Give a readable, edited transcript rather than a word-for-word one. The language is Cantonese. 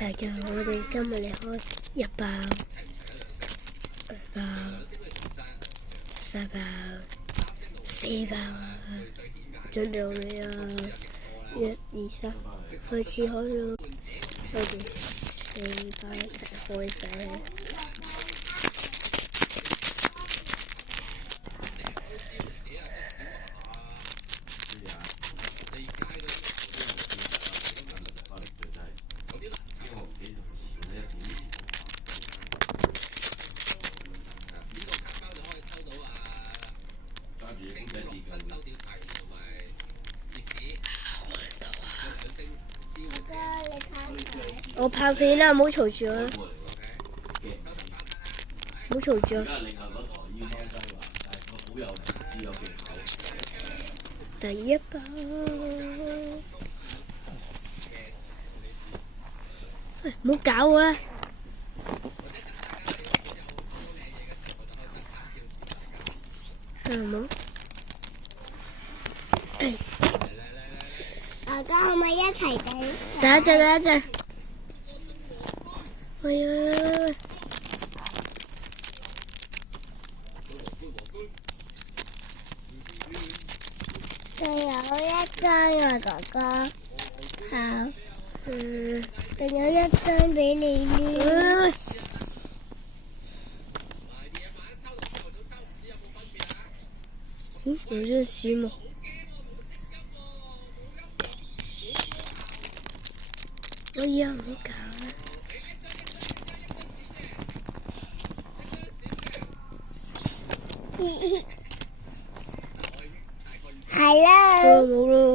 大家好，我哋今日嚟開1包、2包、3包、4包啊！準備好未啊？1、2、3，開始開咯！我哋4包一齊開晒。我拍片啦，唔好嘈住啊！唔好嘈住啊！第1包，唔好搞我啦！唔好。大家可唔可以一齊睇？等一陣，等一陣。喂！仲有1張啊，哥哥。好。仲有1張俾你呢。有陣時嘛。哎呀，唔好搞啦！係啦。冇咯。